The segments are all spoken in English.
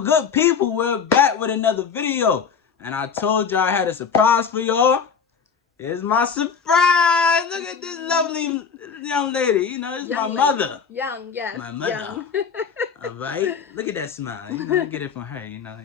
good people, we're back with another video. And I told y'all I had a surprise for y'all. Here's my surprise. Look at this lovely young lady. You know, it's my mother. Young, yes. My mother. Young. All right. Look at that smile. You know, I get it from her. You know,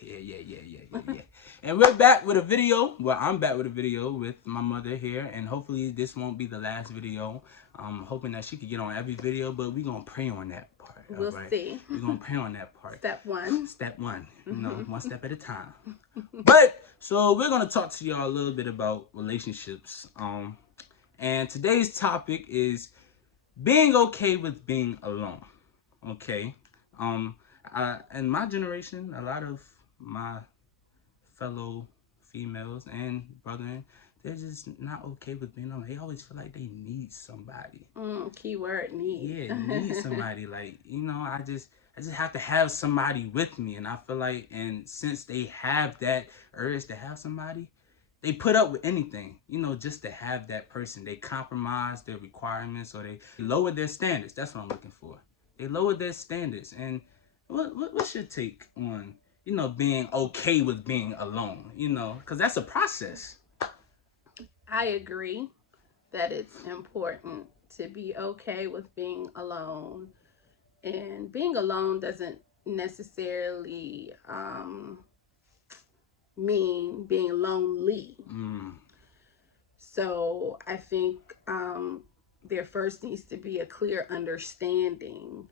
yeah. And we're back with a video. Well, I'm back with a video with my mother here. And hopefully this won't be the last video. I'm hoping that she could get on every video, but we're going to pray on that part. We'll see. We're going to pray on that part. Step one. Step one. You know, one step at a time. But, so we're going to talk to y'all a little bit about relationships. And today's topic is being okay with being alone. Okay. In my generation, a lot of my fellow females and brethren, they're just not okay with being alone. They always feel like they need somebody. Keyword need. Yeah, need somebody. Like, you know, I just have to have somebody with me. And I feel like, and since they have that urge to have somebody, they put up with anything, you know, just to have that person. They compromise their requirements, or they lower their standards. That's what I'm looking for. They lower their standards. And what's your take on, you know, being okay with being alone? You know, because that's a process. I agree that it's important to be okay with being alone. And being alone doesn't necessarily mean being lonely. So I think there first needs to be a clear understanding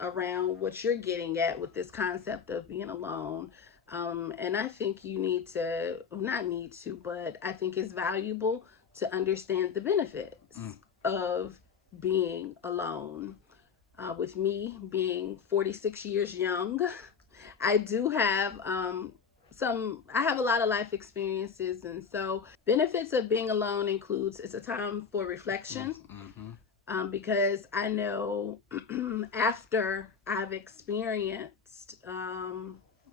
around what you're getting at with this concept of being alone. And I think you need to, not need to, but I think it's valuable to understand the benefits of being alone. With me being 46 years young, I do have I have a lot of life experiences, and so benefits of being alone includes it's a time for reflection. Because I know after I've experienced,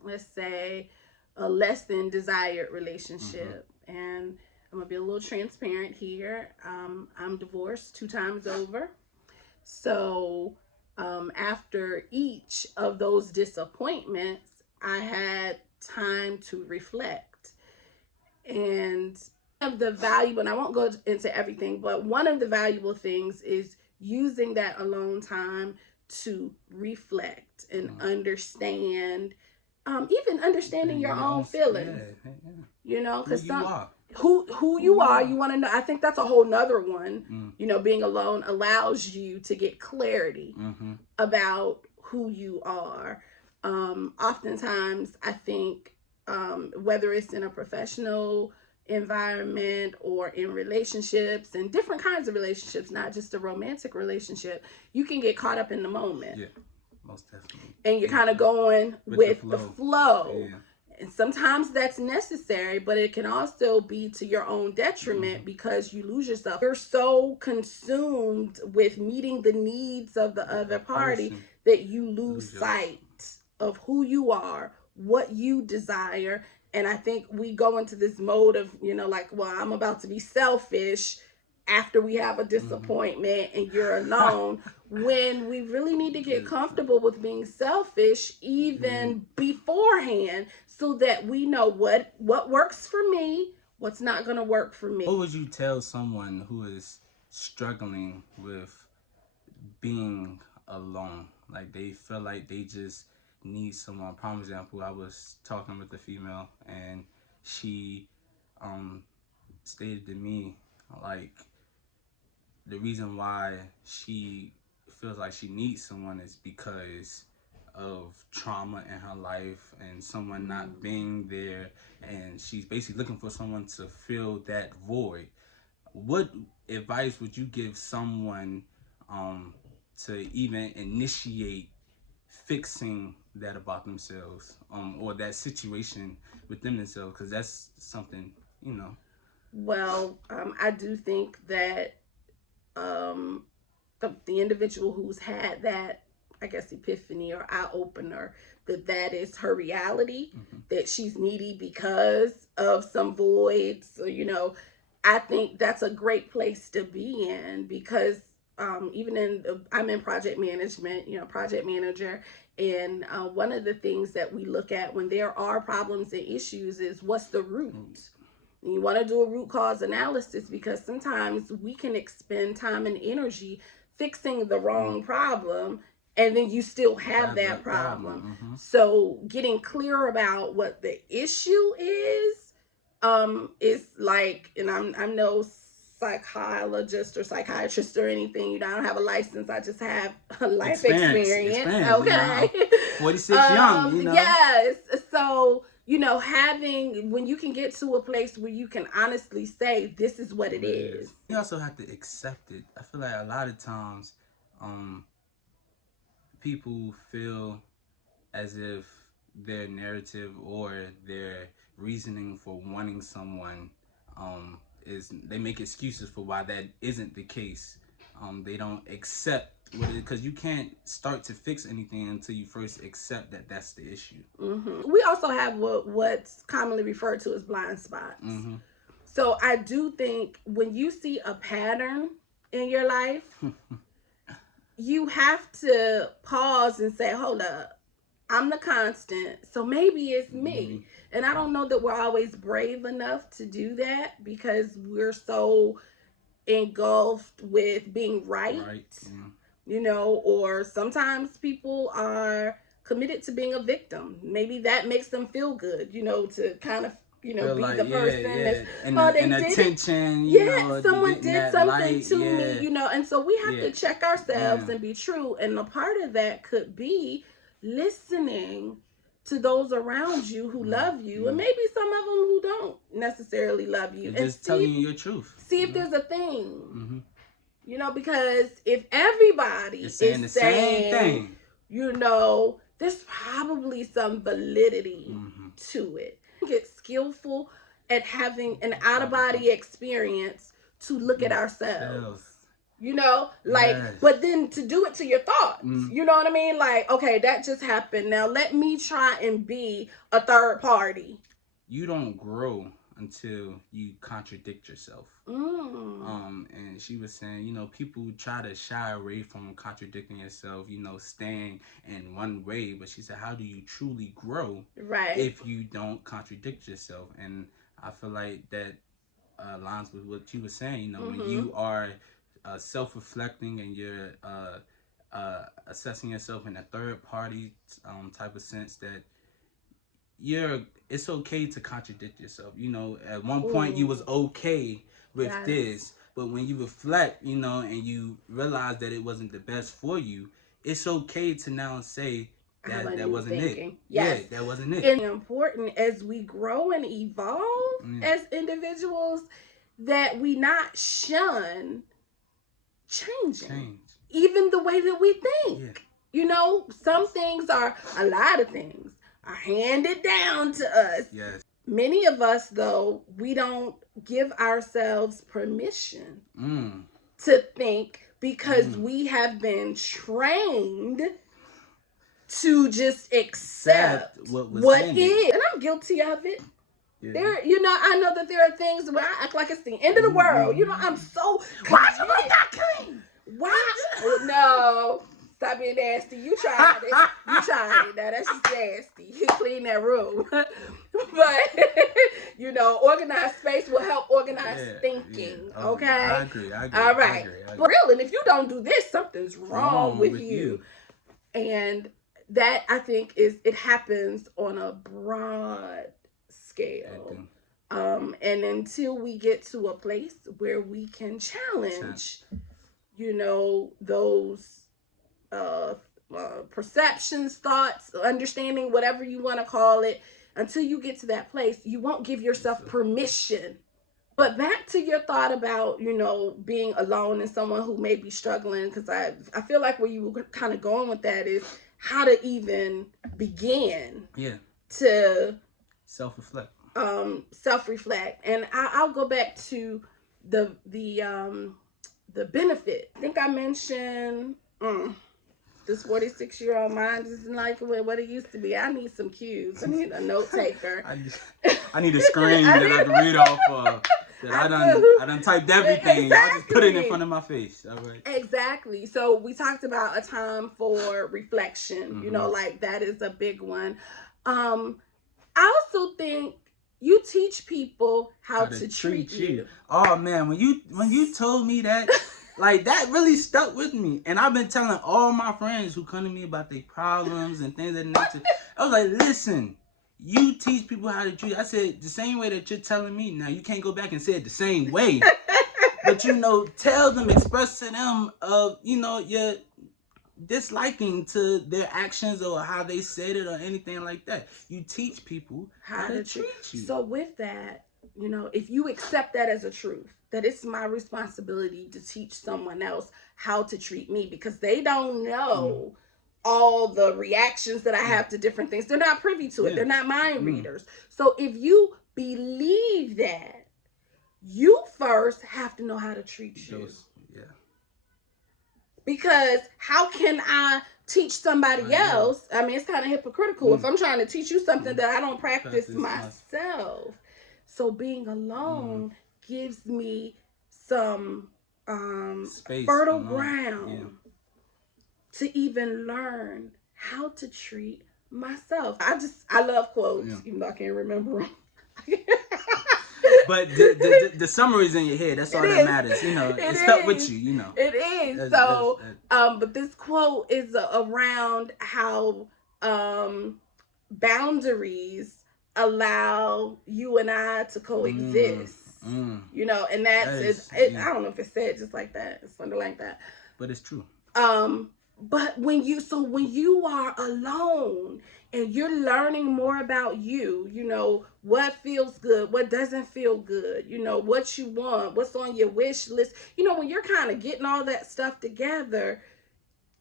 let's say, a less than desired relationship, and I'm gonna be a little transparent here. I'm divorced 2 times over. So after each of those disappointments, I had time to reflect. And of the valuable, and I won't go into everything, but one of the valuable things is using that alone time to reflect and understand, even understanding your own feelings. You know, because who you are, you want to know. I think that's a whole nother one. You know, being alone allows you to get clarity about who you are. Oftentimes, I think whether it's in a professional environment or in relationships, and different kinds of relationships, not just a romantic relationship, you can get caught up in the moment. Yeah, most definitely. And you're kind of going with the flow. Yeah. And sometimes that's necessary, but it can also be to your own detriment because you lose yourself. You're so consumed with meeting the needs of the other party that you lose sight of who you are, what you desire. And I think we go into this mode of, you know, like, well, I'm about to be selfish after we have a disappointment and you're alone, when we really need to get comfortable with being selfish even beforehand, so that we know what works for me, what's not going to work for me. What would you tell someone who is struggling with being alone? Like, they feel like they just need someone. Prime example, I was talking with a female, and she stated to me, like, the reason why she feels like she needs someone is because of trauma in her life and someone not being there, and she's basically looking for someone to fill that void. What advice would you give someone to even initiate fixing that about themselves, or that situation within themselves? Because that's something, you know. Well, I do think that the individual who's had that, I guess, epiphany or eye opener, that is her reality, that she's needy because of some voids. So, you know, I think that's a great place to be in, because I'm in project management, project manager. And one of the things that we look at when there are problems and issues is what's the root. You want to do a root cause analysis, because sometimes we can expend time and energy fixing the wrong problem, and then you still have that problem. So getting clear about what the issue is like, and I'm no psychologist or psychiatrist or anything. I don't have a license. I just have a life experience. Okay. 46 young, Yes. So, having, when you can get to a place where you can honestly say, this is what it is. You also have to accept it. I feel like a lot of times, people feel as if their narrative or their reasoning for wanting someone is, they make excuses for why that isn't the case. They don't accept what it is, because you can't start to fix anything until you first accept that that's the issue. We also have what's commonly referred to as blind spots. So I do think when you see a pattern in your life, you have to pause and say, hold up, I'm the constant, so maybe it's me. And I don't know that we're always brave enough to do that, because we're so engulfed with being right. Or sometimes people are committed to being a victim. Maybe that makes them feel good, to kind of, be like, the person that's, and attention. Someone did something to me, and so we have to check ourselves and be true. And a part of that could be listening to those around you who love you, and maybe some of them who don't necessarily love you, and just telling you your truth. See if there's a thing, because if everybody is saying the same thing, there's probably some validity to it. Get skillful at having an out-of-body experience to look at ourselves. But then to do it to your thoughts, you know what I mean? Like, okay, that just happened. Now let me try and be a third party. You don't grow until you contradict yourself. And she was saying, people try to shy away from contradicting yourself, staying in one way. But she said, how do you truly grow if you don't contradict yourself? And I feel like that aligns with what you were saying. When you are self-reflecting and you're assessing yourself in a third party type of sense, that it's okay to contradict yourself. At one point you was okay with this, but when you reflect, and you realize that it wasn't the best for you, it's okay to now say that wasn't it. Yes. That wasn't it. It's important as we grow and evolve as individuals that we not shun changing. Even the way that we think. Some things a lot of things are handed down to us. Yes. Many of us, though, we don't give ourselves permission to think, because we have been trained to just accept what is. And I'm guilty of it. There, I know that there are things where I act like it's the end of the world. I'm so, why you look that clean? Why? No. Stop being nasty. You tried it. Now that's just nasty. You clean that room. But, organized space will help organize thinking. Okay? I agree. All right. But real, and if you don't do this, something's wrong with you. And that, I think, it happens on a broad scale. And until we get to a place where we can challenge, those perceptions, thoughts, understanding, whatever you want to call it, until you get to that place, you won't give yourself permission. But back to your thought about, being alone and someone who may be struggling, because I feel like where you were kind of going with that is how to even begin to self-reflect. And I'll go back to the benefit. I think I mentioned this 46-year-old mind isn't like what it used to be. I need some cues. I need a note taker. I need a screen that I can read off of. I do. done typed everything. Y'all just put it in front of my face. All right. Exactly. So we talked about a time for reflection. Mm-hmm. You know, like that is a big one. I also think you teach people how to treat you. Oh man, when you told me that, like that really stuck with me. And I've been telling all my friends who come to me about their problems and things of that nature. I was like, listen, you teach people how to treat. I said the same way that you're telling me. Now you can't go back and say it the same way. But tell them, express to them your disliking to their actions or how they said it or anything like that. You teach people how to treat you. So with that, if you accept that as a truth, that it's my responsibility to teach someone else how to treat me because they don't know all the reactions that I have to different things. They're not privy to it. They're not mind readers. So if you believe that, you first have to know how to treat you. Because how can I teach somebody else? I mean, it's kind of hypocritical if I'm trying to teach you something that I don't practice myself. So being alone gives me some space, fertile ground to even learn how to treat myself. I love quotes, even though I can't remember them. But the summary's in your head. That's all that matters. It stuck with you. It is. But this quote is around how boundaries allow you and I to coexist. And that's I don't know if it's said just like that. It's something like that. But it's true. But when you are alone and you're learning more about you, what feels good, what doesn't feel good, what you want, what's on your wish list, when you're kind of getting all that stuff together,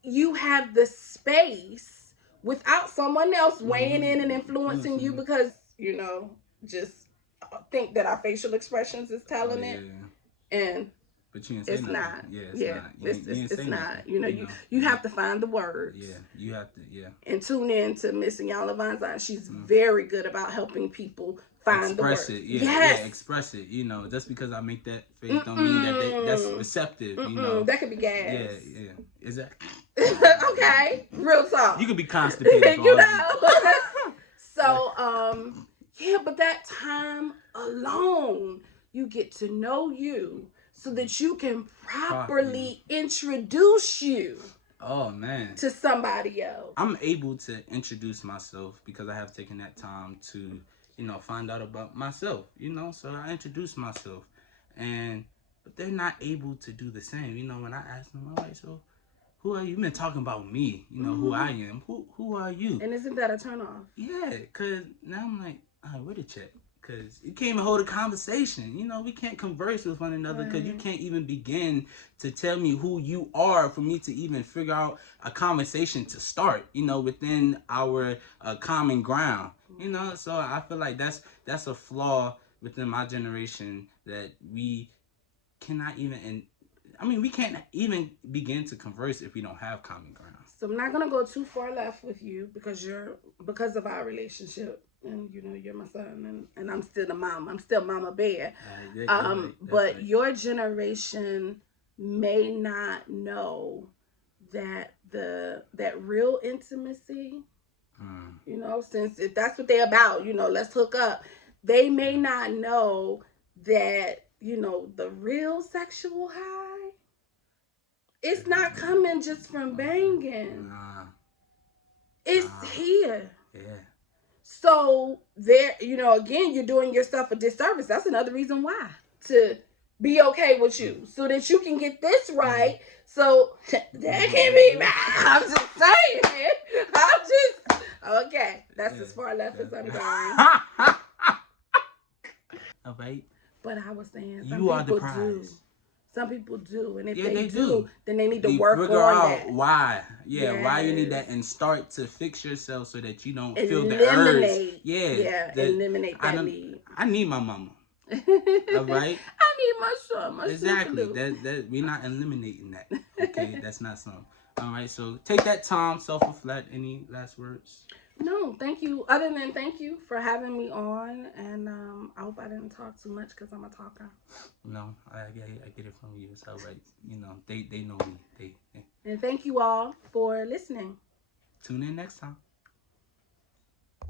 you have the space without someone else weighing in and influencing you because, just think that our facial expressions is telling it. And but you didn't say it's nothing. Not. Yeah, it's not. You have to find the words. Yeah, you have to. Yeah. And tune in to Miss Iyanla Vanzant. She's very good about helping people find the words. Express it. Yeah, express it. Just because I make that face don't mean that that's receptive. That could be gas. Yeah. Exactly. Okay, real talk. You could be constipated. So, but that time alone, you get to know you so that you can properly introduce you. Oh man. To somebody else. I'm able to introduce myself because I have taken that time to, find out about myself, so I introduce myself. But they're not able to do the same. When I ask them, all right, so who are you? You've been talking about me, who I am. Who are you? And isn't that a turn off? Yeah, because now I'm like, all right, where the check? Because you can't even hold a conversation. We can't converse with one another because you can't even begin to tell me who you are for me to even figure out a conversation to start, within our common ground. So I feel like that's a flaw within my generation that we cannot even, we can't even begin to converse if we don't have common ground. So I'm not going to go too far left with you because of our relationship. And you're my son, and I'm still the mom. I'm still Mama Bear. But your generation may not know that that real intimacy, since if that's what they're about, let's hook up. They may not know that the real sexual high. It's not coming just from banging. It's here. Yeah. So there, again, you're doing yourself a disservice. That's another reason why to be okay with you, so that you can get this right. So that can't be bad. I'm just saying it. Okay. That's as far left as I'm going. All right. But I was saying, you are the prize. Some people do, and if they do, then they need to work on that. Why? Yeah, why you need that, and start to fix yourself so that you don't feel the urge. Eliminate that need. I need my mama. All right. I need my son. Exactly. That we're not eliminating that. Okay, that's not something. All right. So take that time, self-reflect. Any last words? No, thank you. Other than thank you for having me on, and I hope I didn't talk too much because I'm a talker. No, I get it from you. So like, they know me. They And thank you all for listening. tune in next time.